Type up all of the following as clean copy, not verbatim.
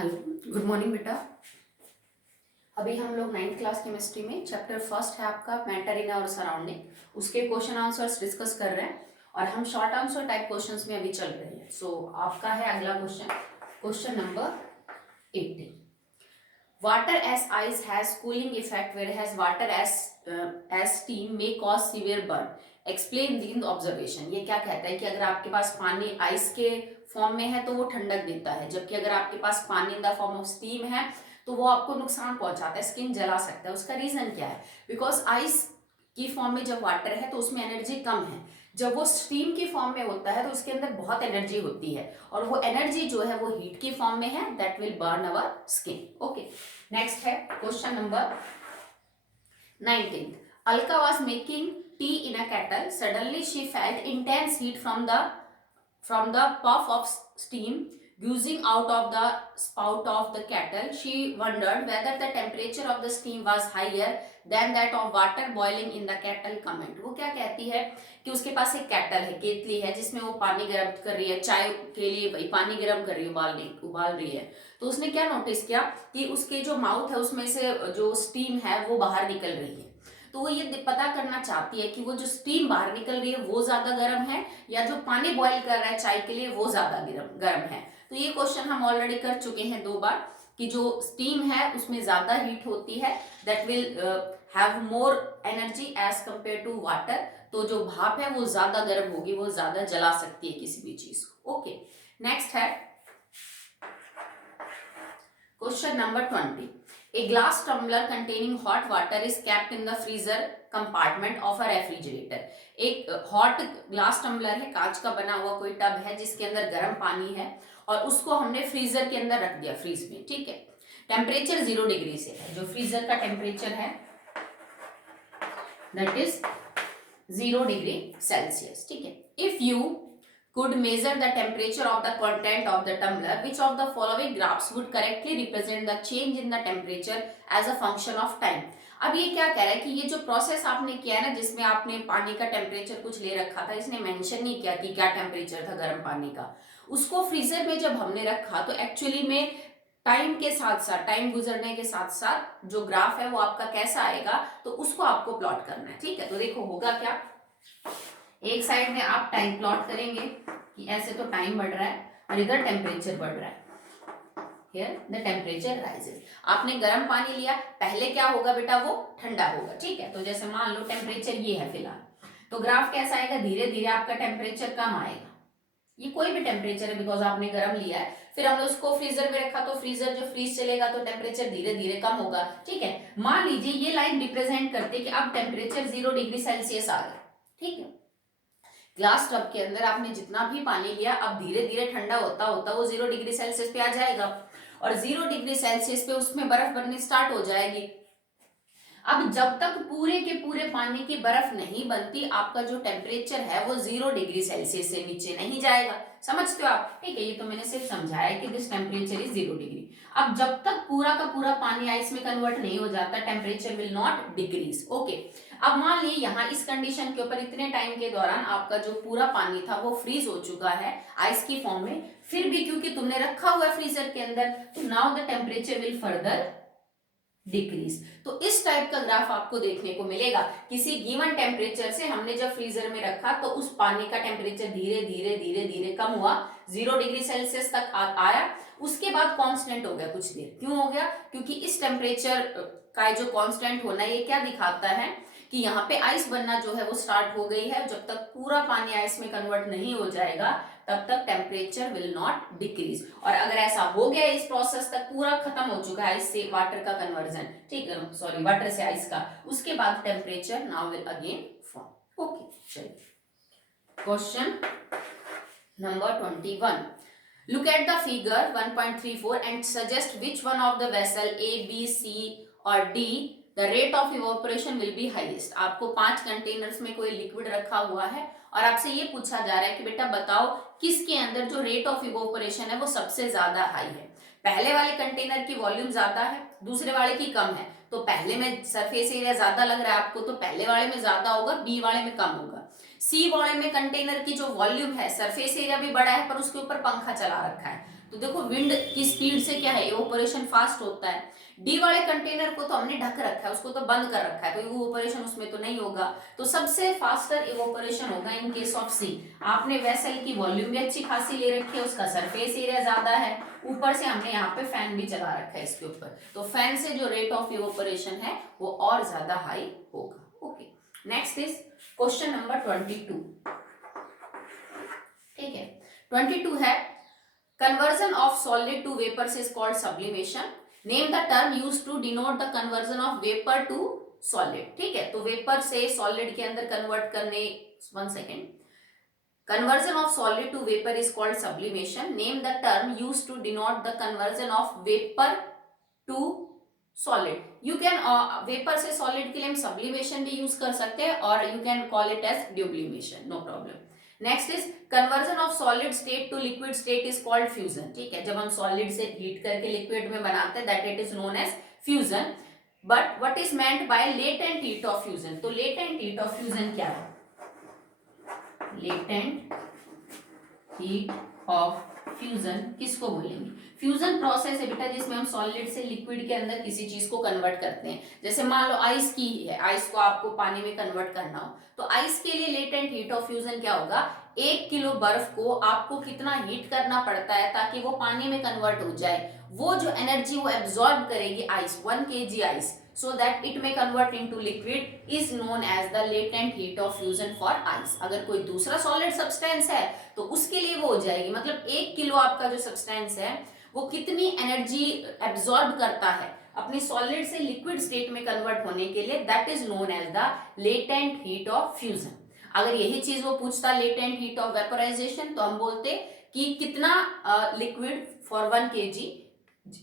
Hello, good morning बेटा। अभी हम लोग 9th क्लास केमिस्ट्री में चैप्टर फर्स्ट है आपका मैटर इन और सराउंडिंग, उसके क्वेश्चन आंसर्स डिस्कस कर रहे हैं और हम शॉर्ट आंसर टाइप क्वेश्चंस में अभी चल रहे हैं। सो आपका है अगला question number 18। Water as ice has cooling effect whereas water as steam may cause severe burn. Explain the observation। ये क्या कहता है कि अगर आपके पास पानी आइस के फॉर्म में है तो वो ठंडक देता है, जबकि अगर आपके पास पानी in the form of steam है तो वो आपको नुकसान पहुंचाता है, स्किन जला सकता है। उसका रीजन क्या है? बिकॉज आइस की फॉर्म में जब वाटर है तो उसमें एनर्जी कम है, जब वो स्टीम की फॉर्म में होता है तो उसके अंदर बहुत एनर्जी होती है और वो एनर्जी जो है वो हीट की फॉर्म में है, that will burn our skin. Okay, next है question number 19। Alka was making tea in a kettle. Suddenly she felt intense heat from the puff of steam oozing out of the spout of the kettle. She wondered whether the temperature of the steam was higher than that of water boiling in the kettle. Comment। वो क्या कहती है कि उसके पास एक kettle है, केतली है, जिसमें वो पानी गर्म कर रही है, चाय के लिए भाई पानी गर्म कर रही है, उबाल रही है। तो उसने क्या नोटिस किया कि उसके जो माउथ है उसमें से जो स्टीम है वो बाहर निकल रही है। तो वो ये पता करना चाहती है कि वो जो स्टीम बाहर निकल रही है वो ज्यादा गर्म है या जो पानी बॉईल कर रहा है चाय के लिए वो ज्यादा गर्म है। तो ये क्वेश्चन हम ऑलरेडी कर चुके हैं 2 बार कि जो स्टीम है उसमें ज्यादा हीट होती है, that will have more energy as compare to water. तो जो भाप है वो ज्यादा गर्म होगी, वो ज्यादा जला सकती है किसी भी चीज को। ओके, नेक्स्ट है question number 20। A glass tumbler containing hot water is kept in the freezer compartment of a refrigerator। एक हॉट ग्लास टम्बलर है, कांच का बना हुआ कोई टब है जिसके अंदर गर्म पानी है और उसको हमने फ्रीजर के अंदर रख दिया, फ्रीज में। ठीक है, टेम्परेचर 0 डिग्री से है, जो फ्रीजर का टेम्परेचर है दैट इज 0 डिग्री सेल्सियस। ठीक है, if you could measure the temperature of the content of the tumbler, which of the following graphs would correctly represent the change in the temperature as a function of time। अब ये क्या कह रहा है कि ये जो प्रोसेस आपने किया है ना, जिसमें आपने पानी का टेम्परेचर कुछ ले रखा था, इसने मेंशन नहीं किया कि क्या टेम्परेचर था गर्म पानी का, उसको फ्रीजर में जब हमने रखा तो एक्चुअली में टाइम के साथ साथ, टाइम गुजरने के साथ साथ जो ग्राफ है वो आपका कैसा आएगा, तो उसको आपको प्लॉट करना है। ठीक है, तो देखो होगा क्या, एक साइड में आप टाइम प्लॉट करेंगे कि ऐसे तो टाइम बढ़ रहा है और इधर टेम्परेचर बढ़ रहा है, हियर द टेम्परेचर राइजेस। आपने गर्म पानी लिया, पहले क्या होगा बेटा, वो ठंडा होगा। ठीक है, तो जैसे मान लो टेम्परेचर ये है फिलहाल, तो ग्राफ कैसा आएगा, धीरे धीरे आपका टेम्परेचर कम आएगा। ये कोई भी टेम्परेचर है बिकॉज आपने गर्म लिया है, फिर हमने उसको फ्रीजर में रखा तो फ्रीजर जो फ्रीज चलेगा तो टेम्परेचर धीरे धीरे कम होगा। ठीक है, मान लीजिए ये लाइन रिप्रेजेंट करते कि अब टेम्परेचर 0 डिग्री सेल्सियस आ गया। ठीक है, ग्लास टब के अंदर आपने जितना भी पानी लिया अब धीरे धीरे ठंडा होता होता वो 0 डिग्री सेल्सियस पे आ जाएगा और 0 डिग्री सेल्सियस पे उसमें बर्फ बननी स्टार्ट हो जाएगी। अब जब तक पूरे के पूरे पानी की बर्फ नहीं बनती, आपका जो टेम्परेचर है वो 0 डिग्री सेल्सियस से नीचे नहीं जाएगा। समझते हो आप? ठीक है, ये तो मैंने सिर्फ समझाया कि दिस टेम्परेचर इज 0 डिग्री। अब जब तक पूरा का पूरा पानी आइस में कन्वर्ट नहीं हो जाता, temperature will not decrease. Okay, अब मान लीजिए यहाँ इस कंडीशन के ऊपर इतने टाइम के दौरान आपका जो पूरा पानी था वो फ्रीज हो चुका है आइस की फॉर्म में, फिर भी क्योंकि तुमने रखा हुआ है फ्रीजर के अंदर, तो now the temperature will further decrease. तो इस टाइप का ग्राफ आपको देखने को मिलेगा। किसी गिवन टेम्परेचर से हमने जब फ्रीजर में रखा तो उस पानी का टेम्परेचर धीरे धीरे धीरे धीरे कम हुआ, 0 डिग्री सेल्सियस तक आया, उसके बाद कांस्टेंट हो गया कुछ देर। क्यों हो गया? क्योंकि इस टेम्परेचर का जो कांस्टेंट होना है ये क्या दिखाता है कि यहाँ पे आइस बनना जो है वो स्टार्ट हो गई है। जब तक पूरा पानी आइस में कन्वर्ट नहीं हो जाएगा तब तक टेम्परेचर विल नॉट डिक्रीज। और अगर ऐसा हो गया इस प्रोसेस तक पूरा खत्म हो चुका है आइस से वाटर का कन्वर्जन, ठीक है, सॉरी वाटर से आइस का, उसके बाद temperature now will again form. Okay, चलिए question number 21। Look at the figure 1.34 and suggest which one of the vessel A, B, C or D the rate of evaporation will be highest। आपको 5 containers में कोई liquid रखा हुआ है और आपसे ये पूछा जा रहा है कि बेटा बताओ किसके अंदर जो रेट ऑफ इवोपरेशन है वो सबसे ज्यादा हाई है। पहले वाले कंटेनर की वॉल्यूम ज्यादा है, दूसरे वाले की कम है, तो पहले में सरफेस एरिया ज्यादा लग रहा है आपको तो पहले वाले में ज्यादा होगा, बी वाले में कम होगा। सी वाले में कंटेनर की जो वॉल्यूम है, सरफेस एरिया भी बड़ा है, पर उसके ऊपर पंखा चला रखा है, तो देखो विंड की स्पीड से क्या है, इवोपरेशन फास्ट होता है। डी वाले कंटेनर को तो हमने ढक रखा है, उसको तो बंद कर रखा है, तो इवोपरेशन उसमें तो नहीं होगा, तो सबसे फास्टर इवोपरेशन होगा इन केस ऑफ सी। आपने वेसल की वॉल्यूम भी अच्छी खासी ले रखी है, उसका सरफेस एरिया ज्यादा है, ऊपर से हमने यहाँ पे फैन भी चला रखा है इसके ऊपर, तो फैन से जो रेट ऑफ इवोपरेशन है वो और ज्यादा हाई होगा। Okay, next is question number 22। ठीक है, 22 है conversion of solid to vapors is called sublimation. Name the term used to denote the conversion of vapor to solid. ठीक है, तो वेपर से सॉलिड के अंदर कन्वर्ट करने, 1 second, conversion of solid to vapor is called sublimation. Name the term used to denote the conversion of vapor to solid. You can vapor से solid के लिए हम sublimation भी use कर सकते हैं, और you can call it as sublimation, no problem. Next is conversion of solid state to liquid state is called fusion. ठीक है, जब हम सॉलिड से हीट करके लिक्विड में बनाते हैं, that it is known as fusion. But what is meant by latent heat of fusion? तो लेटेंट हीट ऑफ फ्यूजन क्या है? लेटेंट हीट ऑफ फ्यूजन किसको बोलेंगे? फ्यूजन प्रोसेस है बेटा जिसमें हम सॉलिड से लिक्विड के अंदर किसी चीज को कन्वर्ट करते हैं। जैसे मान लो आइस की है, आइस को आपको पानी में कन्वर्ट करना हो, तो आइस के लिए लेटेंट हीट ऑफ फ्यूजन क्या होगा? 1 किलो बर्फ को आपको कितना हीट करना पड़ता है ताकि वो पानी में कन्वर्ट हो जाए, वो जो एनर्जी वो एब्सॉर्ब करेगी ice, 1 kg ice, so that it may convert into liquid is known as the latent heat of fusion for ice. अगर कोई दूसरा solid substance है तो उसके लिए वो हो जाएगी, मतलब 1 किलो आपका जो substance है वो कितनी एनर्जी एब्सॉर्ब करता है अपनी सॉलिड से लिक्विड स्टेट में कन्वर्ट होने के लिए, that is known as the latent heat of fusion. अगर यही चीज वो पूछता लेटेंट हीट ऑफ वेपोराइजेशन, तो हम बोलते कि कितना liquid for 1 kg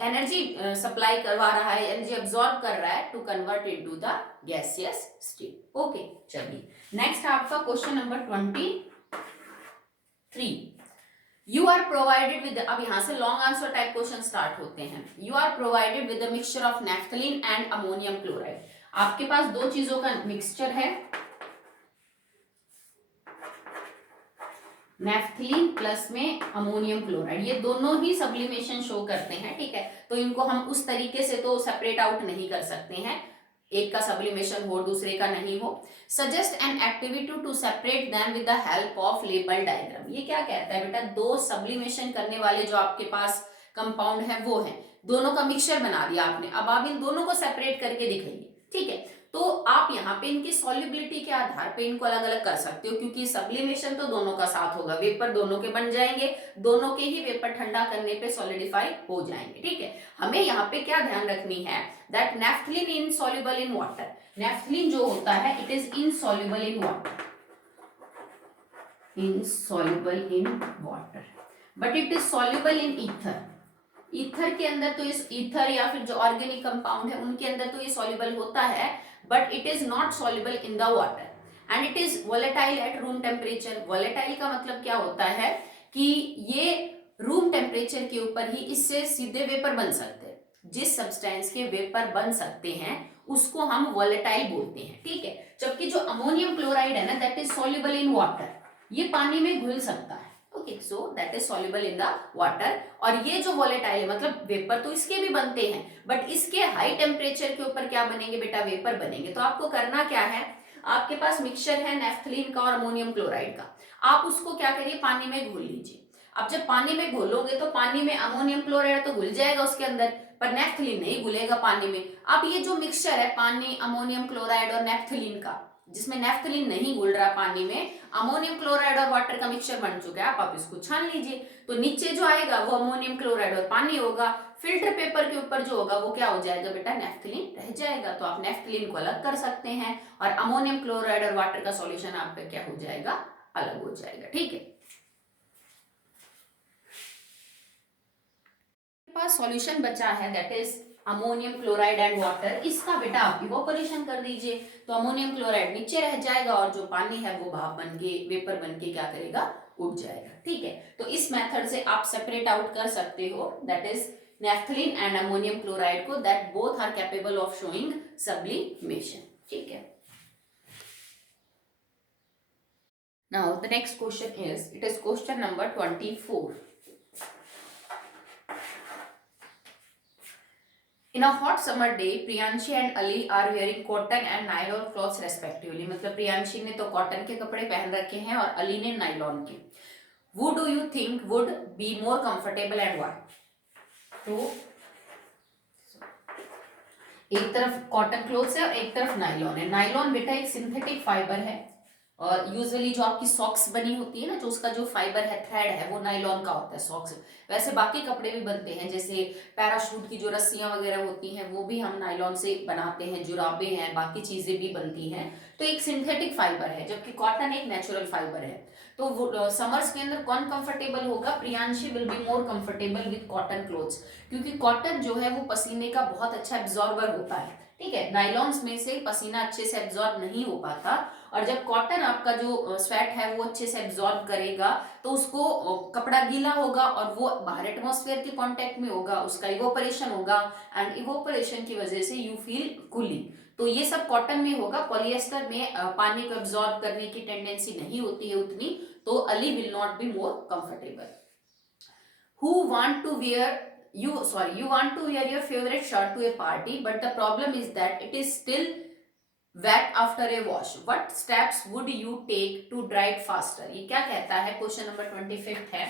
energy supply करवा रहा है, एनर्जी एब्सॉर्ब कर रहा है to convert into the gaseous state. Okay, चलिए नेक्स्ट आपका question number 23। You are provided with, अब यहां से long answer type question start होते हैं। You are provided with the mixture of naphthalene and ammonium chloride. आपके पास दो चीजों का मिक्सचर है, नैफ्थलीन प्लस में अमोनियम क्लोराइड, ये दोनों ही सब्लिमेशन शो करते हैं। ठीक है, तो इनको हम उस तरीके से तो सेपरेट आउट नहीं कर सकते हैं, एक का सब्लिमेशन हो दूसरे का नहीं हो। Suggest an activity to separate them with the help of label diagram. ये क्या कहता है बेटा? दो सब्लिमेशन करने वाले जो आपके पास कंपाउंड है वो है, दोनों का मिक्सचर बना दिया आपने, अब आप इन दोनों को सेपरेट करके दिखाइए। ठीक है, तो आप यहाँ पे इनकी सॉल्युबिलिटी के आधार पे इनको अलग अलग कर सकते हो, क्योंकि सब्लिमेशन तो दोनों का साथ होगा, वेपर दोनों के बन जाएंगे, दोनों के ही वेपर ठंडा करने पे सॉलिडिफाई हो जाएंगे। ठीक है, हमें यहाँ पे क्या ध्यान रखनी है, that naphthalene insoluble in water. Naphthalene जो होता है it is insoluble in water, insoluble in water, but it is soluble in ether. Ether के अंदर तो इस ईथर या फिर जो ऑर्गेनिक कंपाउंड है उनके अंदर तो ये सॉल्युबल होता है, but it is not soluble in the water and it is volatile at room temperature. Volatile का मतलब क्या होता है कि ये रूम टेम्परेचर के ऊपर ही इससे सीधे वेपर बन सकते हैं। जिस सब्सटेंस के वेपर बन सकते हैं उसको हम वोलेटाइल बोलते हैं। ठीक है, जबकि जो अमोनियम क्लोराइड है ना, that is soluble in water, ये पानी में घुल सकता है। Okay, so that is soluble in the water. और ये जो वोलेटाइल है, मतलब वेपर तो इसके भी बनते हैं, बट इसके हाई टेम्परेचर के ऊपर क्या बनेंगे बेटा? वेपर बनेंगे। तो आपको करना क्या है, आपके पास मिक्सचर है नैफ्थलीन का और अमोनियम क्लोराइड का, आप उसको क्या करिए, पानी में घोल लीजिए। अब जब पानी में घोलोगे तो पानी में अमोनियम क्लोराइड तो घुल जाएगा उसके अंदर, पर नैफ्थलीन नहीं घुलेगा पानी में। अब ये जो मिक्सचर है पानी, अमोनियम क्लोराइड और नैफ्थलीन का, जिसमें नैफ्थलीन नहीं घुल रहा पानी में, अमोनियम क्लोराइड और वाटर का मिक्सचर बन चुका है, आप इसको छान लीजिए। तो नीचे जो आएगा वो अमोनियम क्लोराइड और पानी होगा, फिल्टर पेपर के ऊपर जो होगा वो क्या हो जाएगा बेटा? नैफ्थलीन रह जाएगा। तो आप नैफ्थलीन को अलग कर सकते हैं और अमोनियम क्लोराइड और वाटर का सॉल्यूशन आपका क्या हो जाएगा? अलग हो जाएगा। ठीक है, पास सॉल्यूशन बचा है that is ammonium chloride and water, इसका बेटा आप इवोपरेशन कर दीजिए, तो अमोनियम क्लोराइड नीचे रह जाएगा और जो पानी है वो भाप बन के, वेपर बन के क्या करेगा? उड़ जाएगा। ठीक है, तो इस मेथड से आप सेपरेट आउट कर सकते हो, that is naphthalene and ammonium chloride को, that both are capable of showing sublimation. ठीक है। Now the next question is, it is question number 24. In a hot summer day, Priyanshi and Ali are wearing cotton and nylon clothes respectively. मतलब प्रियांशी ने तो cotton के कपड़े पहन रखे हैं और अली ने नाइलॉन के. Who do you think would be more comfortable and why? तो एक तरफ कॉटन क्लोथ्स है और एक तरफ नाइलॉन है. नाइलॉन बेटा एक सिंथेटिक फाइबर है और यूजुअली जो आपकी सॉक्स बनी होती है ना, जो उसका जो फाइबर है, थ्रेड है, वो नाइलॉन का होता है सॉक्स. वैसे बाकी कपड़े भी बनते हैं, जैसे पैराशूट की जो रस्सियां वगैरह होती हैं वो भी हम नाइलॉन से बनाते हैं, जुराबें हैं, बाकी चीजें भी बनती हैं. तो एक सिंथेटिक फाइबर है जबकि कॉटन एक नेचुरल फाइबर है. तो समर्स के अंदर कौन कंफर्टेबल होगा? Priyanshi will be more comfortable with cotton clothes, क्योंकि कॉटन जो है वो पसीने का बहुत अच्छा एब्जॉर्बर होता है. ठीक है, नाइलॉन्स में से पसीना अच्छे से एब्जॉर्ब नहीं हो पाता, और जब कॉटन आपका जो स्वेट है वो अच्छे से एब्जॉर्ब करेगा तो उसको कपड़ा गीला होगा और वो बाहर एटमॉस्फेयर के कांटेक्ट में होगा, उसका इवोपरेशन होगा, एंड इवोपरेशन की वजह से यू फील कूलिंग. तो ये सब कॉटन में होगा. पॉलिएस्टर में पानी को एब्जॉर्ब करने की टेंडेंसी नहीं होती है उतनी, तो Ali will not be more comfortable. Who want to wear you want to wear your favorite shirt to a party, but the problem is that it is still wet after a wash. What steps would you take to dry it faster? ये क्या कहता है? Question number 25 है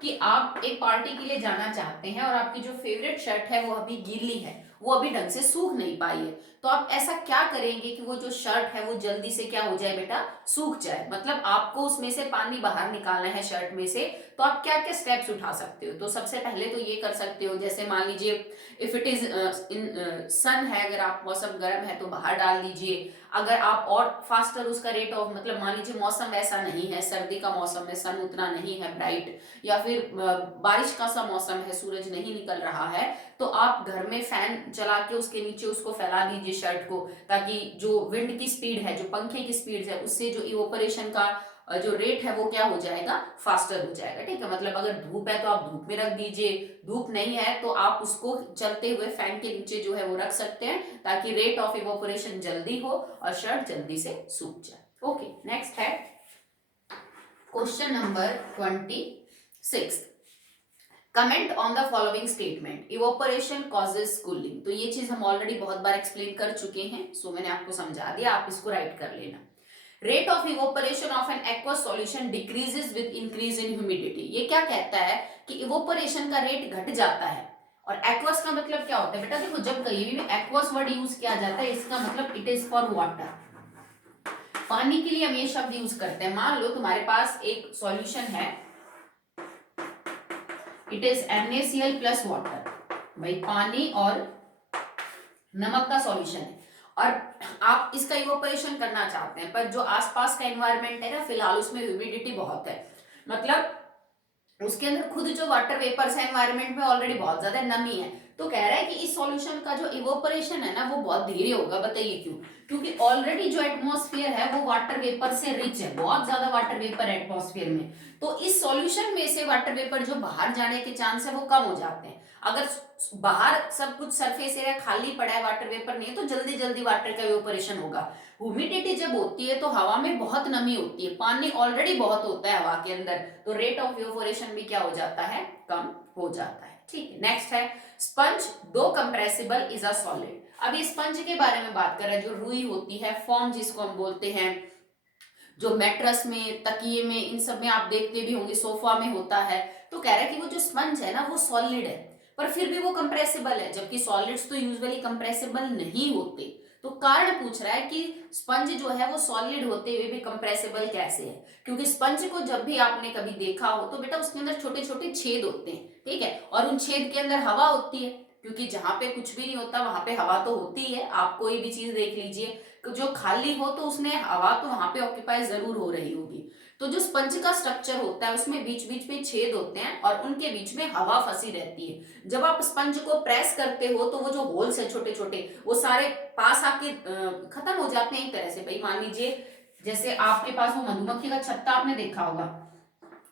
कि आप एक party के लिए जाना चाहते हैं और आपकी जो फेवरेट शर्ट है वो अभी गीली है, वो अभी ढंग से सूख नहीं पाई है. तो आप ऐसा क्या करेंगे कि वो जो शर्ट है वो जल्दी से क्या हो जाए बेटा? सूख जाए. मतलब आपको उसमें से पानी बाहर निकालना है शर्ट में से, तो आप क्या क्या स्टेप्स उठा सकते हो? तो सबसे पहले तो ये कर सकते हो, जैसे मान लीजिए इफ इट इज इन सन है, अगर आप मौसम गर्म है तो बाहर डाल दीजिए. अगर आप और फास्टर उसका रेट ऑफ, मतलब मान लीजिए मौसम वैसा नहीं है, सर्दी का मौसम है, सन उतना नहीं है ब्राइट, या फिर बारिश का सा मौसम है, सूरज नहीं निकल रहा है, तो आप घर में फैन चला के उसके नीचे उसको फैला दीजिए शर्ट को, ताकि जो विंड की स्पीड है, जो पंखे की स्पीड है, उससे जो इवोपरेशन का जो रेट है वो क्या हो जाएगा? फास्टर हो जाएगा. ठीक है, मतलब अगर धूप है तो आप धूप में रख दीजिए, धूप नहीं है तो आप उसको चलते हुए फैन के नीचे जो है वो रख सकते हैं, ताकि रेट ऑफ इवोपरेशन जल्दी हो और शर्ट जल्दी से सूख जाए. ओके, नेक्स्ट है question number 26. Comment on the following statement. Evaporation causes cooling. तो ये चीज हम ऑलरेडी बहुत बार एक्सप्लेन कर चुके हैं, सो मैंने आपको समझा दिया, आप इसको राइट कर लेना. Rate of evaporation of an aqueous solution decreases with increase in humidity. ये क्या कहता है कि इवोपरेशन का रेट घट जाता है. और एक्वस का मतलब क्या होता है बेटा? देखो, जब कहीं भी एक्वस वर्ड यूज किया जाता है, इसका मतलब इट इज फॉर वाटर. पानी के लिए हम ये शब्द यूज करते हैं. मान लो तुम्हारे पास एक सॉल्यूशन है, it is NaCl plus water. भाई पानी और नमक का सॉल्यूशन है और आप इसका इवोपरेशन करना चाहते हैं, पर जो आसपास का एनवायरनमेंट है ना, फिलहाल उसमें ह्यूमिडिटी बहुत है, मतलब उसके अंदर खुद जो वाटर वेपर्स है एनवायरनमेंट में ऑलरेडी बहुत ज्यादा नमी है. तो कह रहा है कि इस सॉल्यूशन का जो इवोपरेशन है ना वो बहुत धीरे होगा. बताइए क्यों? क्योंकि ऑलरेडी जो एटमॉस्फेयर है वो वाटर वेपर से रिच है, बहुत ज्यादा वाटर वेपर है एटमॉस्फेयर में. तो इस सॉल्यूशन में से वाटर वेपर जो बाहर जाने के चांस है वो कम हो जाते हैं. अगर बाहर सब कुछ सरफेस एरिया खाली पड़ा है, वाटर वेपर नहीं है, तो जल्दी जल्दी वाटर का इवोपरेशन होगा. ह्यूमिडिटी जब होती है तो हवा में बहुत नमी होती है, पानी ऑलरेडी बहुत होता है हवा के अंदर, तो रेट ऑफ इवोपरेशन भी क्या हो जाता है? कम हो जाता है. ठीक है, नेक्स्ट है स्पंज दो कंप्रेसिबल इज अ सॉलिड. अब ये स्पंज के बारे में बात कर रहे हैं, जो रुई होती है, फॉर्म जिसको हम बोलते हैं, जो मैट्रेस में, तकिए में, इन सब में आप देखते भी होंगे, सोफा में होता है. तो कह रहा है कि वो जो स्पंज है ना वो सॉलिड है, पर फिर भी वो कंप्रेसिबल है, जबकि सॉलिड्स तो यूजुअली कंप्रेसिबल नहीं होते. तो कारण पूछ रहा है कि स्पंज जो है वो सॉलिड होते हुए भी कंप्रेसिबल कैसे है? क्योंकि स्पंज को जब भी आपने कभी देखा हो तो बेटा उसके अंदर छोटे छोटे छेद होते हैं. ठीक है, और उन छेद के अंदर हवा होती है, क्योंकि जहां पे कुछ भी नहीं होता वहां पे हवा तो होती है. आप कोई भी चीज देख लीजिए, जो खाली हो तो उसने हवा तो वहां पे ऑक्यूपाई जरूर हो रही होगी. तो जो स्पंज का स्ट्रक्चर होता है उसमें बीच बीच में छेद होते हैं और उनके बीच में हवा फंसी रहती है. जब आप स्पंज को प्रेस करते हो तो वो जो होल्स है छोटे छोटे, वो सारे पास आके खत्म हो जाते हैं एक तरह से. भाई मान लीजिए जैसे आपके पास वो मधुमक्खी का छत्ता आपने देखा होगा,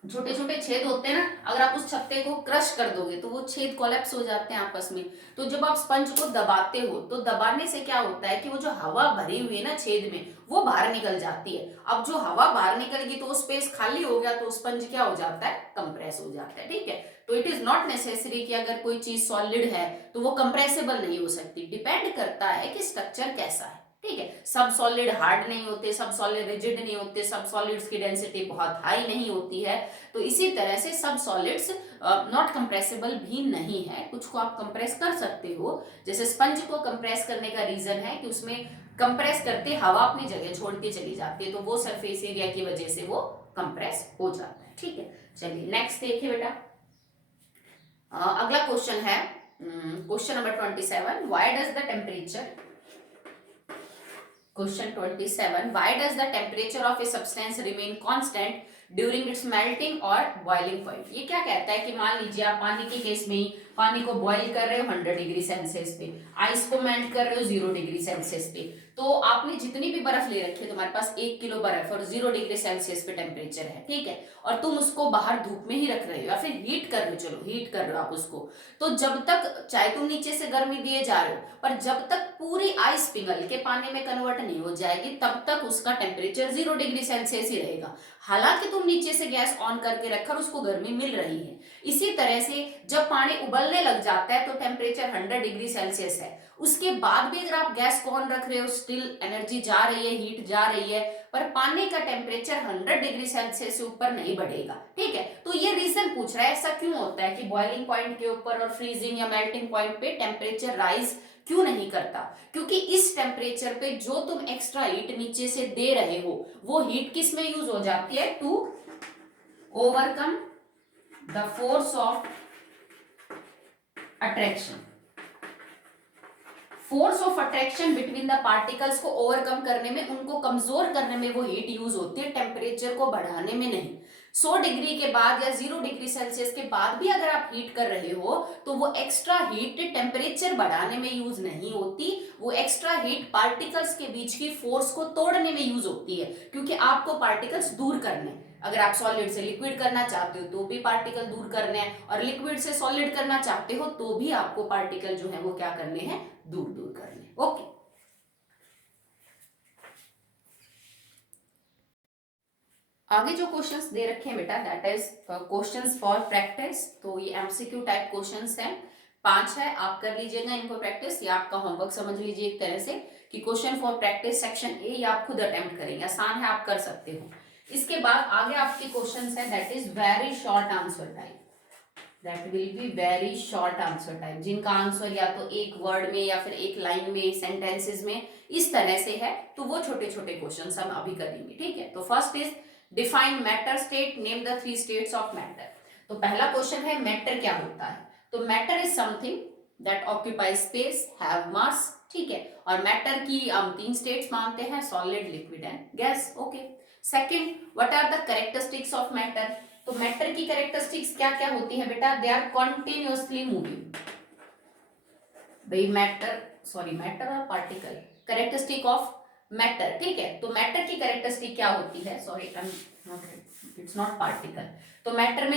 छोटे छोटे छेद होते हैं ना, अगर आप उस छत्ते को क्रश कर दोगे तो वो छेद कोलैप्स हो जाते हैं आपस में। तो जब आप स्पंज को दबाते हो तो दबाने से क्या होता है कि वो जो हवा भरी हुई है ना छेद में वो बाहर निकल जाती है। अब जो हवा बाहर निकल गई तो वो स्पेस खाली हो गया, तो स्पंज क्या हो जाता है, कंप्रेस हो जाता है। ठीक है, तो इट इज नॉट नेसेसरी कि अगर कोई चीज सॉलिड है तो वो कंप्रेसिबल नहीं हो सकती, डिपेंड करता है कि स्ट्रक्चर कैसा है। ठीक है, सब सॉलिड हार्ड नहीं होते, सब सॉलिड रिजिड नहीं होते, सब सॉलिड्स की डेंसिटी बहुत हाई नहीं होती है। तो इसी तरह से सब सॉलिड्स नॉट कंप्रेसिबल भी नहीं है, कुछ को आप कंप्रेस कर सकते हो। जैसे स्पंज को कंप्रेस करने का रीजन है कि उसमें कंप्रेस करते हवा अपनी जगह छोड़ के चली जाती है, तो वो सरफेस एरिया की वजह से वो कंप्रेस हो जाता है। ठीक है, चलिए नेक्स्ट देखिए बेटा। अगला क्वेश्चन है question number 27, why does the temperature Question 27. Why does the temperature of a substance remain constant during its melting or boiling point? ये क्या कहता है कि मान लीजिए आप पानी के केस में ही पानी को बॉईल कर रहे हो 100 डिग्री सेल्सियस पे, आइस को मेल्ट कर रहे हो 0 डिग्री सेल्सियस पे, तो आपने जितनी भी बर्फ ले रखी है, तुम्हारे पास 1 किलो बर्फ और 0 डिग्री सेल्सियस पे टेम्परेचर है, ठीक है, और तुम उसको बाहर धूप में ही रख रहे हो या फिर हीट कर रहे हो, चलो हीट कर रहे हो आप उसको, तो जब तक चाहे तुम नीचे से गर्मी दिए जा रहे हो, पर जब तक पूरी आइस पिघल के पानी में कन्वर्ट नहीं हो जाएगी तब तक उसका टेम्परेचर 0 डिग्री सेल्सियस ही रहेगा। हालांकि तुम नीचे से गैस ऑन करके रखकर उसको गर्मी मिल रही है। इसी तरह से जब पानी उबलने लग जाता है तो टेम्परेचर 100 डिग्री सेल्सियस है, उसके बाद भी अगर आप गैस को ऑन रख रहे हो स्टिल एनर्जी जा रही है, हीट जा रही है, पर पानी का टेम्परेचर 100 डिग्री सेल्सियस से ऊपर नहीं बढ़ेगा। ठीक है, तो ये रीजन पूछ रहा है ऐसा क्यों होता है कि बॉइलिंग पॉइंट के ऊपर और फ्रीजिंग या मेल्टिंग पॉइंट पे टेम्परेचर राइज क्यों नहीं करता, क्योंकि इस टेम्परेचर पे जो तुम एक्स्ट्रा हीट नीचे से दे रहे हो वो हीट किस में यूज हो जाती है, to overcome the force of attraction. Force of attraction between the particles को ओवरकम करने में, उनको कमजोर करने में वो हीट यूज होती है, टेम्परेचर को बढ़ाने में नहीं। 100 डिग्री के बाद या 0 डिग्री सेल्सियस के बाद भी अगर आप हीट कर रहे हो तो वो एक्स्ट्रा हीट टेम्परेचर बढ़ाने में यूज नहीं होती, वो एक्स्ट्रा हीट पार्टिकल्स के बीच की फोर्स को तोड़ने में यूज होती है, क्योंकि आपको पार्टिकल्स दूर करने, अगर आप सॉलिड से लिक्विड करना चाहते हो तो भी पार्टिकल दूर करने हैं, और लिक्विड से सॉलिड करना चाहते हो तो भी आपको पार्टिकल जो है वो क्या करने हैं, दूर दूर करने। ओके, आगे जो क्वेश्चंस दे रखे हैं बेटा that is questions for practice, तो ये एमसीक्यू टाइप क्वेश्चंस हैं, 5 है, आप कर लीजिएगा इनको प्रैक्टिस, या आपका होमवर्क समझ लीजिए एक तरह से कि question for practice section A या आप खुद अटेम्प्ट करेंगे, आसान है, आप कर सकते हो। इसके बाद आगे आपके क्वेश्चंस है that is very short answer type, that will be very short answer type, जिनका आंसर या तो एक वर्ड में या फिर एक लाइन में, सेंटेंसेस में इस तरह से है, तो वो छोटे छोटे क्वेश्चंस हम अभी करेंगे। ठीक है, तो first is define matter state, name the 3 states of matter. तो पहला क्वेश्चन है मैटर क्या होता है, तो matter is something that occupy space, have मास। ठीक है, और मैटर की हम 3 स्टेट्स मानते हैं, solid, liquid and gas. Okay, second, what are the characteristics of matter, तो मैटर की कैरेक्टरिस्टिक्स क्या क्या होती है बेटा, दे आर कॉन्टिन्यूअसली मूविंग, भाई मैटर और पार्टिकल, कैरेक्टरिस्टिक ऑफ मैटर। ठीक है, तो मैटर की कैरेक्टरिस्टिक क्या होती है, इट्स नॉट पार्टिकल, तो मैटर में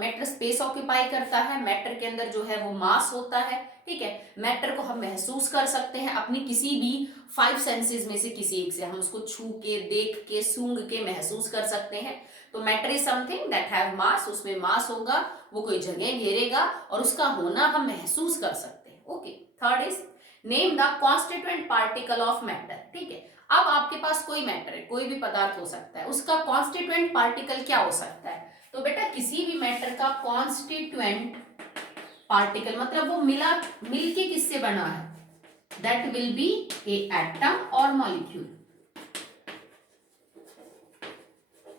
मैटर स्पेस ऑक्यूपाई करता है, मैटर के अंदर जो है वो मास होता है। ठीक है, मैटर को हम महसूस कर सकते हैं अपनी किसी भी 5 सेंसेस में से किसी एक से, हम उसको छू के, देख के, सूंघ के महसूस कर सकते हैं। तो matter is something that have मास, उसमें मास होगा, वो कोई जगह घेरेगा और उसका होना हम महसूस कर सकते हैं। Okay, third is name the constituent particle of matter. ठीक है, अब आपके पास कोई मैटर है, कोई भी पदार्थ हो सकता है, उसका कॉन्स्टिट्यूएंट पार्टिकल क्या हो सकता है, तो बेटा किसी भी मैटर का कॉन्स्टिट्यूएंट पार्टिकल मतलब वो मिलके किससे बना है, that will be A atom और मॉलिक्यूल।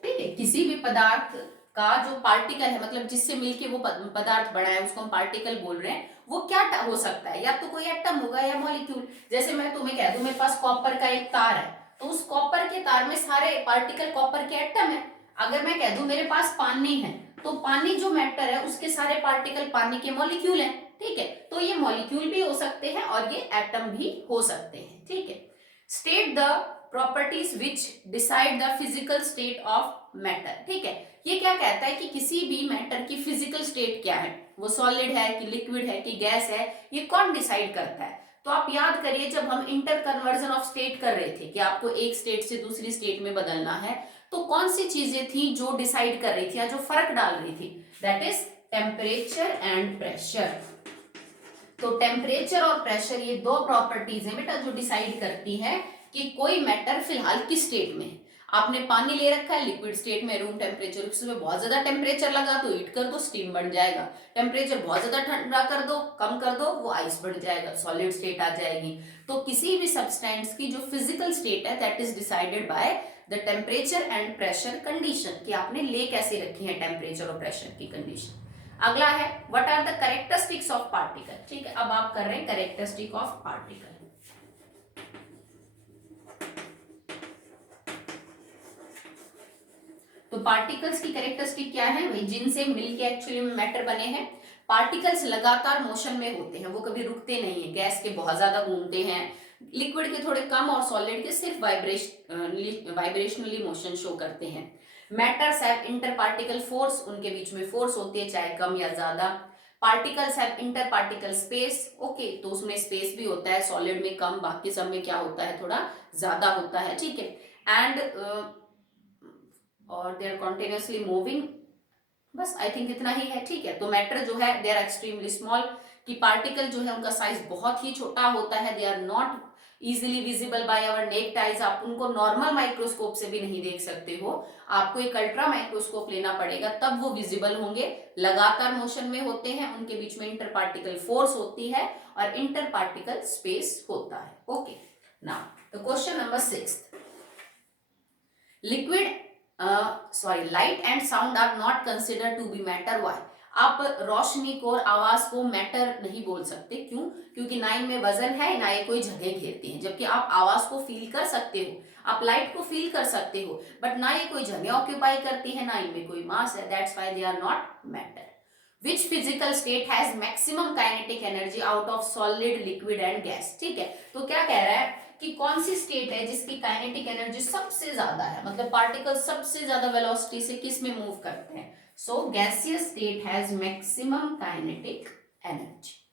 ठीक है, किसी भी पदार्थ का जो पार्टिकल है, मतलब जिससे मिलके वो पदार्थ बना है, उसको हम पार्टिकल बोल रहे हैं, वो क्या हो सकता है, या तो कोई एटम होगा या मॉलिक्यूल। जैसे मैं तुम्हें कह दूं मेरे पास कॉपर का एक तार है, तो उस कॉपर के तार में सारे पार्टिकल कॉपर के एटम है। अगर मैं कह दूं मेरे पास पानी है, तो पानी जो मैटर है उसके सारे पार्टिकल पानी के मॉलिक्यूल हैं। ठीक है, तो ये मॉलिक्यूल भी हो सकते हैं और ये एटम भी हो सकते हैं। ठीक है, state the properties which decide the physical state of matter. ठीक है, ये क्या कहता है कि किसी भी मैटर की फिजिकल स्टेट क्या है, वो सॉलिड है कि लिक्विड है कि गैस है, ये कौन डिसाइड करता है। तो आप याद करिए जब हम इंटर कन्वर्जन ऑफ स्टेट कर रहे थे कि आपको एक स्टेट से दूसरी स्टेट में बदलना है, तो कौन सी चीजें थी जो डिसाइड कर रही थी या जो फर्क डाल रही थी, that is temperature and pressure. तो टेम्परेचर और प्रेशर ये दो प्रॉपर्टीज हैं बेटा जो डिसाइड करती है कि कोई मैटर फिलहाल किस स्टेट में है। आपने पानी ले रखा है लिक्विड स्टेट में, रूम टेम्परेचर, उसमें बहुत ज्यादा टेम्परेचर लगा तो हीट कर दो स्टीम बन जाएगा, टेम्परेचर बहुत ज्यादा ठंडा कर दो, कम कर दो, वो आइस बन जाएगा, सॉलिड स्टेट आ जाएगी। तो किसी भी सब्सटेंस की जो फिजिकल स्टेट है that is decided by the temperature and pressure condition, कि आपने ले कैसे रखी है टेम्परेचर और प्रेशर की कंडीशन। अगला है what are the characteristics of particle. ठीक है, अब आप कर रहे हैं कैरेक्टरिस्टिक ऑफ पार्टिकल। तो पार्टिकल्स की कैरेक्टरिस्टिक क्या है भाई, जिनसे मिलके एक्चुअली में मैटर बने हैं। पार्टिकल्स लगातार मोशन में होते हैं, वो कभी रुकते नहीं है, गैस के बहुत ज्यादा घूमते हैं, लिक्विड के थोड़े कम और सॉलिड के सिर्फ वाइब्रेशनली मोशन शो करते हैं। Matters have inter particle force, उनके बीच में फोर्स होती है चाहे कम या ज्यादा। Particles have inter particle space, okay, तो उसमें स्पेस भी होता है, सॉलिड में कम, बाकी सब में क्या होता है थोड़ा ज्यादा होता है। ठीक है, एंड और दे आर कॉन्टिन्यूसली मूविंग, बस आई थिंक इतना ही है। ठीक है, तो मैटर जो है दे आर एक्सट्रीमली स्मॉल, कि पार्टिकल जो है उनका साइज बहुत ही छोटा होता है, they are not easily visible by our naked eyes, आप उनको नॉर्मल माइक्रोस्कोप से भी नहीं देख सकते हो, आपको एक अल्ट्रा माइक्रोस्कोप लेना पड़ेगा तब वो विजिबल होंगे। लगातार मोशन में होते हैं, उनके बीच में इंटर पार्टिकल फोर्स होती है और इंटर पार्टिकल स्पेस होता है। Okay, now the question number 6, liquid light and sound are not consider to be matter, why. आप रोशनी को और आवाज को मैटर नहीं बोल सकते, क्यों? क्योंकि ना इनमें वजन है ना ये कोई जगह घेरती है, जबकि आप आवाज को फील कर सकते हो, आप लाइट को फील कर सकते हो, बट ना ये कोई जगह ऑक्यूपाई करती है, ना इनमें कोई मास है, that's why they are not matter. Which physical state has maximum kinetic energy out of solid, liquid and gas? ठीक है, तो क्या कह रहा है कि कौन सी स्टेट है जिसकी काइनेटिक एनर्जी सबसे ज्यादा है, मतलब पार्टिकल सबसे ज्यादा वेलोसिटी से किस में मूव करते हैं। So gaseous state has maximum kinetic energy.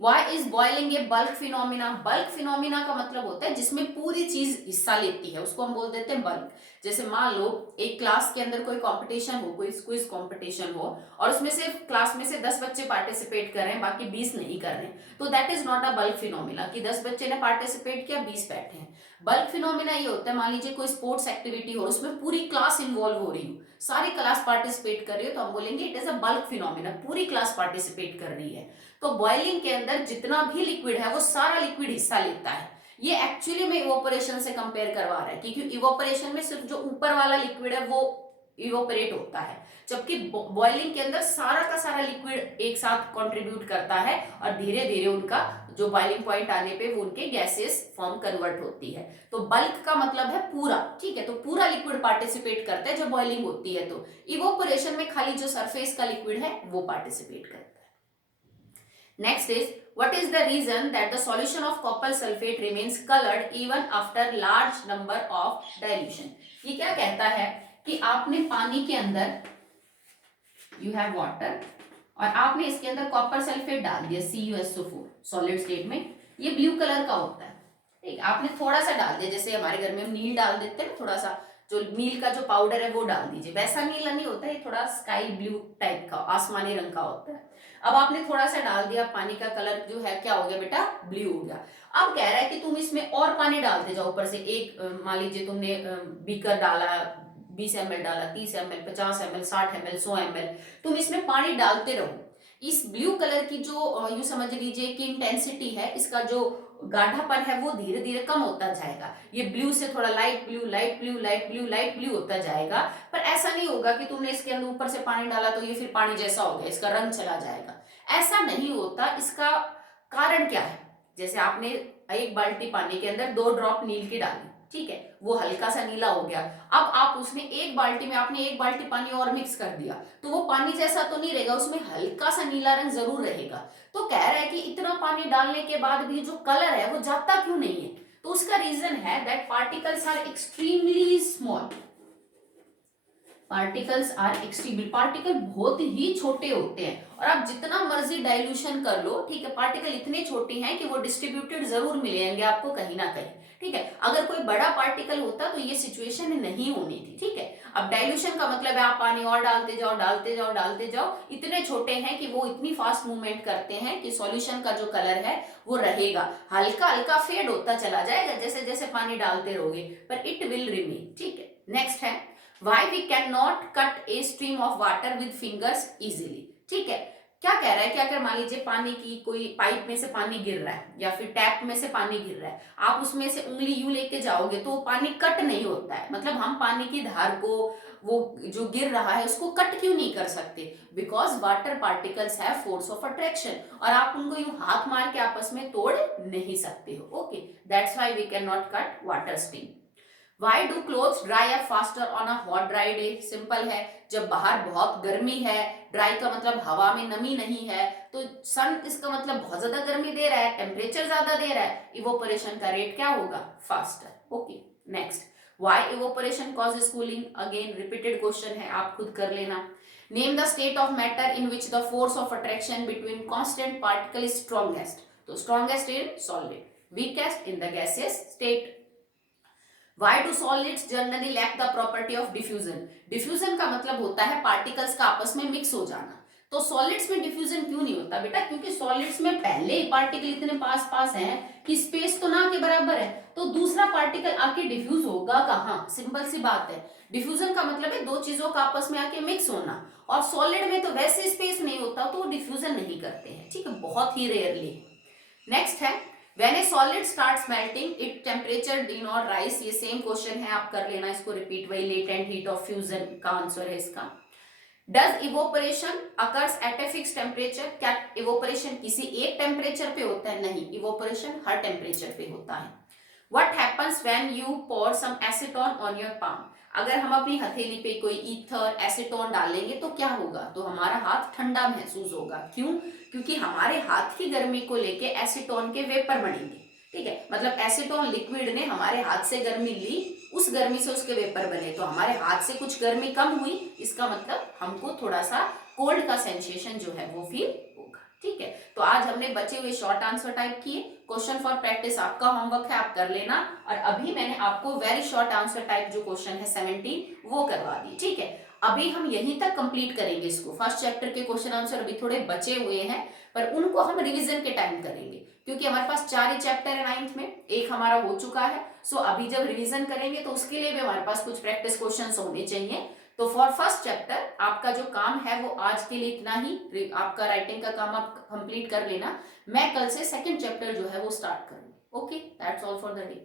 Why is boiling a bulk phenomena? Bulk phenomena का मतलब होता है जिसमें पूरी चीज हिस्सा लेती है, उसको हम बोल देते हैं बल्क। जैसे मान लो एक क्लास के अंदर कोई कंपटीशन हो, कोई क्विज कंपटीशन हो, और उसमें से क्लास में से 10 बच्चे पार्टिसिपेट कर रहे हैं, बाकी 20 नहीं कर रहे हैं, तो that is not a bulk phenomena कि 10 बच्चे ने पार्टिसिपेट किया, 20 बैठे हैं। बल्क फिनोमिना ये होता है, मान लीजिए कोई स्पोर्ट्स एक्टिविटी हो, उसमें पूरी क्लास इन्वॉल्व हो रही हो, सारी क्लास पार्टिसिपेट कर रही हो, तो हम बोलेंगे it is a bulk phenomena, पूरी क्लास पार्टिसिपेट कर रही है। तो बॉइलिंग के अंदर जितना भी लिक्विड है वो सारा लिक्विड हिस्सा लेता है। ये एक्चुअली में इवोपरेशन से कंपेयर करवा रहा है, क्योंकि इवोपरेशन में सिर्फ जो ऊपर वाला लिक्विड है वो इवोपरेट होता है, जबकि बॉइलिंग के अंदर सारा का सारा लिक्विड एक साथ कंट्रीब्यूट करता है और धीरे धीरे उनका जो बॉइलिंग पॉइंट आने पे वो उनके गैसेस फॉर्म कन्वर्ट होती है। तो बल्क का मतलब है पूरा, ठीक है, तो पूरा लिक्विड पार्टिसिपेट करता है जब बॉइलिंग होती है। तो इवोपरेशन में खाली जो सरफेस का लिक्विड है वो पार्टिसिपेट करता है। Next is, what is the reason that the solution of copper sulfate remains colored even after large number of dilution? ये क्या कहता है कि आपने पानी के अंदर you have water और आपने इसके अंदर कॉपर सल्फेट डाल दिया CuSO4 सॉलिड स्टेट में, ये ब्लू कलर का होता है, ठीक, आपने थोड़ा सा डाल दिया, जैसे हमारे घर में हम नील डाल देते हैं ना, थोड़ा सा जो नील का जो पाउडर है वो डाल दीजिए, वैसा नीला नहीं होता है, थोड़ा स्काई ब्लू टाइप का आसमानी रंग का होता है। अब आपने थोड़ा सा डाल दिया, पानी का कलर जो है क्या हो गया बेटा, ब्लू हो गया। अब कह रहा है कि तुम इसमें और पानी डालते जाओ ऊपर से, एक मान लीजिए तुमने बीकर डाला, 20 ml डाला, 30 ml, 50 ml, 60 ml, 100 ml, तुम इसमें पानी डालते रहो। इस ब्लू कलर की जो यूं समझ लीजिए कि इंटेंसिटी है, इसका जो गाढ़ापन है वो धीरे धीरे कम होता जाएगा, ये ब्लू से थोड़ा light blue, light blue, light blue, light blue होता जाएगा। पर ऐसा नहीं होगा कि तुमने इसके अंदर ऊपर से पानी डाला तो ये फिर पानी जैसा हो गया, इसका रंग चला जाएगा, ऐसा नहीं होता। इसका कारण क्या है, जैसे आपने एक बाल्टी पानी के अंदर 2 ड्रॉप नील की डाली, ठीक है, वो हल्का सा नीला हो गया। अब आप उसमें एक बाल्टी में आपने एक बाल्टी पानी और मिक्स कर दिया, तो वो पानी जैसा तो नहीं रहेगा, उसमें हल्का सा नीला रंग जरूर रहेगा। तो कह रहा है कि इतना पानी डालने के बाद भी जो कलर है वो जाता क्यों नहीं है, तो उसका रीजन है that particles are extremely small, particles are extremely, particle बहुत ही छोटे होते हैं और आप जितना मर्जी डाइल्यूशन कर लो, ठीक है, पार्टिकल इतने छोटे हैं कि वो डिस्ट्रीब्यूटेड जरूर मिलेंगे आपको कहीं ना कहीं, ठीक है। अगर कोई बड़ा पार्टिकल होता तो ये सिचुएशन नहीं होनी थी, ठीक है। अब डाइल्यूशन का मतलब है आप पानी और डालते जाओ डालते जाओ डालते जाओ, इतने छोटे हैं कि वो इतनी फास्ट मूवमेंट करते हैं कि सॉल्यूशन का जो कलर है वो रहेगा, हल्का हल्का फेड होता चला जाएगा जैसे जैसे पानी डालते रहोगे, पर इट विल रिमेन, ठीक है। नेक्स्ट है why we cannot cut a stream of water with fingers easily, ठीक है। क्या कह रहा है कि अगर मान लीजिए पानी की कोई पाइप में से पानी गिर रहा है या फिर टैप में से पानी गिर रहा है, आप उसमें से उंगली यूं लेके जाओगे तो पानी कट नहीं होता है, मतलब हम पानी की धार को, वो जो गिर रहा है उसको कट क्यों नहीं कर सकते, because water particles have force of attraction, और आप उनको यूं हाथ मार के आपस में तोड़ नहीं सकते हो, okay, that's why we can not cut water stream. Why do clothes dry up faster on a hot dry day? Simple है, जब बाहर बहुत गर्मी है, ड्राई का मतलब हवा में नमी नहीं है, तो सन इसका मतलब बहुत ज्यादा गर्मी दे रहा है, टेम्परेचर ज्यादा दे रहा है, इवोपरेशन का रेट क्या होगा, faster, okay. Next, why evaporation causes cooling? Again repeated question है, आप खुद कर लेना। Name the state of matter in which the force of attraction between constant particle is strongest, तो strongest in solid, weakest in the gaseous state. Why do solids generally lack the property of diffusion? Diffusion का मतलब होता है particles का आपस में mix हो जाना, तो सॉलिड्स में डिफ्यूजन क्यों नहीं होता बेटा, क्योंकि सॉलिड्स में पहले ही पार्टिकल इतने पास पास हैं कि स्पेस तो ना के बराबर है, तो दूसरा पार्टिकल आके डिफ्यूज होगा कहाँ, सिंपल सी बात है। डिफ्यूजन का मतलब है दो चीजों का आपस में आके मिक्स होना, और सॉलिड में तो वैसे स्पेस नहीं होता तो वो डिफ्यूजन नहीं करते हैं, ठीक है, बहुत ही रेयरली। नेक्स्ट है When a solid starts melting, its temperature do not rise, ये सेम क्वेश्चन है, आप कर लेना इसको रिपीट, वही लेटेंट हीट ऑफ फ्यूजन का आंसर है इसका। Does evaporation occurs at a fixed temperature? क्या इवोपरेशन किसी एक टेम्परेचर पे होता है? नहीं, इवोपरेशन हर टेम्परेचर पे होता है। What happens when you pour some acetone on your palm? अगर हम अपनी हथेली पे कोई ईथर एसीटोन डालेंगे तो क्या होगा, तो हमारा हाथ ठंडा महसूस होगा, क्यों, क्योंकि हमारे हाथ की गर्मी को लेके एसीटोन के वेपर बनेंगे, ठीक है, मतलब एसीटोन लिक्विड ने हमारे हाथ से गर्मी ली, उस गर्मी से उसके वेपर बने, तो हमारे हाथ से कुछ गर्मी कम हुई, इसका मतलब हमको थोड़ा सा कोल्ड का सेंसेशन जो है वो फील होगा, ठीक है। तो आज हमने बचे हुए शॉर्ट आंसर टाइप किए, क्वेश्चन फॉर प्रैक्टिस आपका होमवर्क है, आप कर लेना, और अभी मैंने आपको वेरी शॉर्ट आंसर टाइप जो क्वेश्चन है 17 वो करवा दी, ठीक है। अभी हम यहीं तक कंप्लीट करेंगे इसको, फर्स्ट चैप्टर के क्वेश्चन आंसर अभी थोड़े बचे हुए हैं, पर उनको हम रिवीजन के टाइम करेंगे, क्योंकि हमारे पास 4 ही चैप्टर है 9th में, एक हमारा हो चुका है, सो अभी जब रिवीजन करेंगे तो उसके लिए भी हमारे पास कुछ प्रैक्टिस क्वेश्चंस होने चाहिए। तो फॉर फर्स्ट चैप्टर आपका जो काम है वो आज के लिए इतना ही, आपका राइटिंग का काम आप कंप्लीट कर लेना, मैं कल से सेकंड चैप्टर जो है वो स्टार्ट करूंगी, okay, that's all for the day.